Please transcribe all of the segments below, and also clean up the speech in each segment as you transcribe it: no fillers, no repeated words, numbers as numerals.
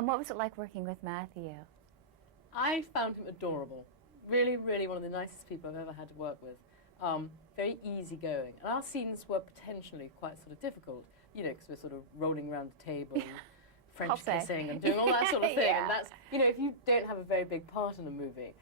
What was it like working with Matthew? I found him adorable. Really, really one of the nicest people I've ever had to work with. Very easygoing. And our scenes were potentially quite sort of difficult, you know, because we're sort of rolling around the table and French kissing and doing all that sort of thing. Yeah. And that's, you know, if you don't have a very big part in a movie,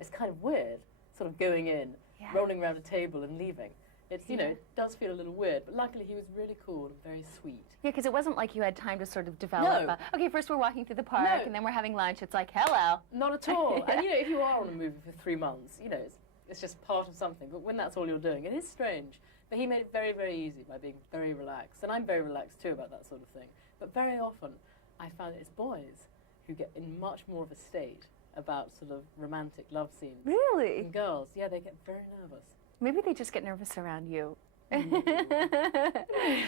it's kind of weird, sort of going in, rolling around a table and leaving. It's, you know, it does feel a little weird, but luckily he was really cool and very sweet. Yeah, because it wasn't like you had time to sort of develop, okay, first we're walking through the park and then we're having lunch. It's like, hello. Not at all. And, you know, if you are on a movie for 3 months, you know, it's just part of something. But when that's all you're doing, it is strange. But he made it very, very easy by being very relaxed. And I'm very relaxed, too, about that sort of thing. But very often, I found it's boys who get in much more of a state about sort of romantic love scenes. Really? And girls, yeah, they get very nervous. Maybe they just get nervous around you. I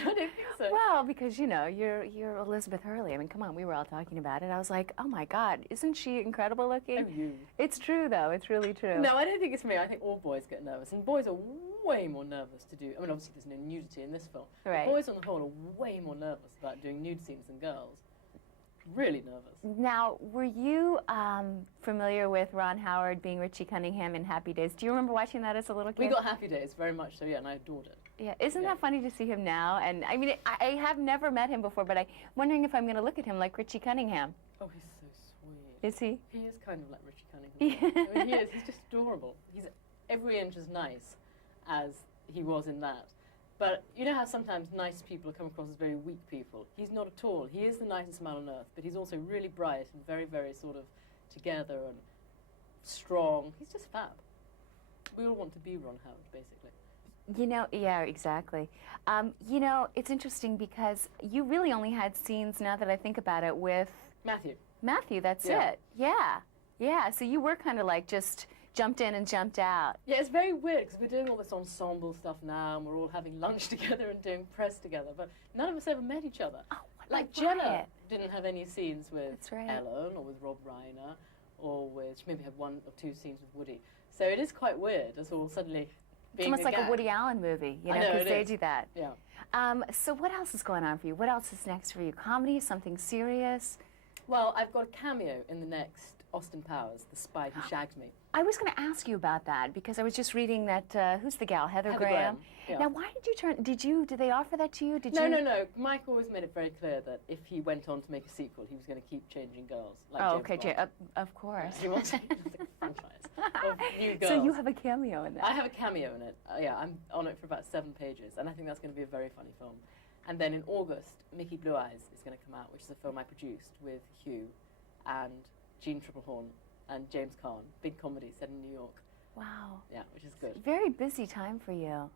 don't think so. Well, because, you know, you're Elizabeth Hurley. I mean, come on, we were all talking about it. I was like, oh my God, isn't she incredible looking? Oh, you. It's true, though. It's really true. No, I don't think it's me. I think all boys get nervous. And boys are way more nervous to do... I mean, obviously there's no nudity in this film. Right. Boys on the whole are way more nervous about doing nude scenes than girls. Really nervous. Now, were you familiar with Ron Howard being Richie Cunningham in Happy Days? Do you remember watching that as a little kid? We got Happy Days, very much so, yeah, and I adored it. Yeah, isn't that funny to see him now? And I mean, I have never met him before, but I'm wondering if I'm going to look at him like Richie Cunningham. Oh, he's so sweet. Is he? He is kind of like Richie Cunningham. I mean, he is. He's just adorable. He's every inch as nice as he was in that. But you know how sometimes nice people come across as very weak people? He's not at all. He is the nicest man on earth, but he's also really bright and very, very sort of together and strong. He's just fab. We all want to be Ron Howard, basically. You know, yeah, exactly. You know, it's interesting because you really only had scenes, now that I think about it, with... Matthew. Matthew, that's it. Yeah. Yeah, so you were kind of like just jumped in and jumped out. Yeah, it's very weird because we're doing all this ensemble stuff now and we're all having lunch together and doing press together, but none of us ever met each other. Oh, like Jenna didn't have any scenes with right. Ellen or with Rob Reiner or with, she maybe had 1 or 2 scenes with Woody. So it is quite weird as all suddenly being It's almost like a Woody Allen movie, you know, because they do that. Yeah. So what else is going on for you? What else is next for you? Comedy, something serious? Well, I've got a cameo in the next Austin Powers, the spy who shagged me. I was going to ask you about that because I was just reading that, who's the gal, Heather Graham. Yeah. Now, why did you turn, did they offer that to you? No. Mike always made it very clear that if he went on to make a sequel, he was going to keep changing girls. Like James Bond. Of course. He wants a franchise of new girls. So you have a cameo in that? I have a cameo in it. Yeah, I'm on it for about 7 pages, and I think that's going to be a very funny film. And then in August, Mickey Blue Eyes is going to come out, which is a film I produced with Hugh and Jean Triplehorn and James Caan. Big comedy set in New York. Wow. Yeah, which is good. Very busy time for you.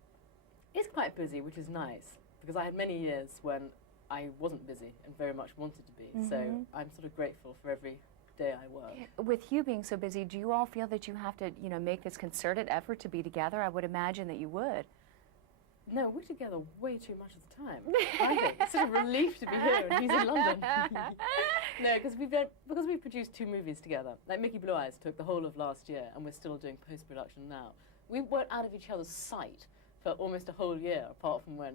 It's quite busy, which is nice, because I had many years when I wasn't busy and very much wanted to be. So I'm sort of grateful for every day I work. With Hugh being so busy, do you all feel that you have to, you know, make this concerted effort to be together? I would imagine that you would. No, we're together way too much of the time. I think it's sort of a relief to be here and he's in London. No, because we've produced 2 movies together. Like Mickey Blue Eyes took the whole of last year, and we're still doing post-production now. We weren't out of each other's sight for almost a whole year, apart from when,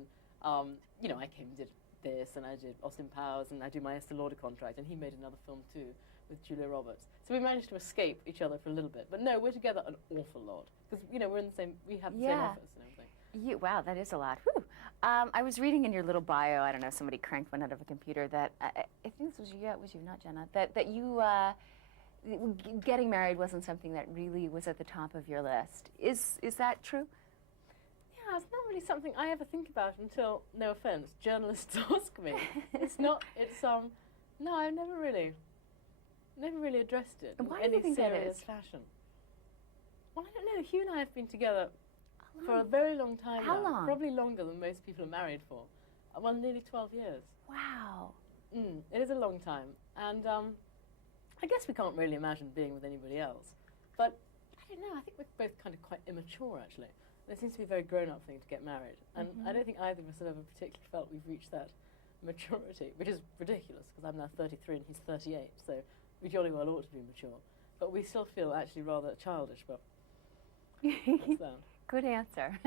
you know, I came and did this, and I did Austin Powers, and I do my Estee Lauder contract, and he made another film too with Julia Roberts. So we managed to escape each other for a little bit. But no, we're together an awful lot because you know we have the same office and everything. Wow, that is a lot. Whew. I was reading in your little bio, I don't know, somebody cranked one out of a computer that, I think this was you, not Jenna, that you, getting married wasn't something that really was at the top of your list. Is that true? Yeah, it's not really something I ever think about until, no offense, journalists ask me. No, I've never really addressed it in any serious fashion. Well, I don't know, Hugh and I have been together for a very long time How now. long? Probably longer than most people are married for. Well, nearly 12 years. Wow. It is a long time. And I guess we can't really imagine being with anybody else. But I don't know, I think we're both kind of quite immature, actually. There seems to be a very grown-up thing to get married. And I don't think either of us have ever particularly felt we've reached that maturity, which is ridiculous, because I'm now 33 and he's 38, so we jolly well ought to be mature. But we still feel actually rather childish, but that's that. Good answer.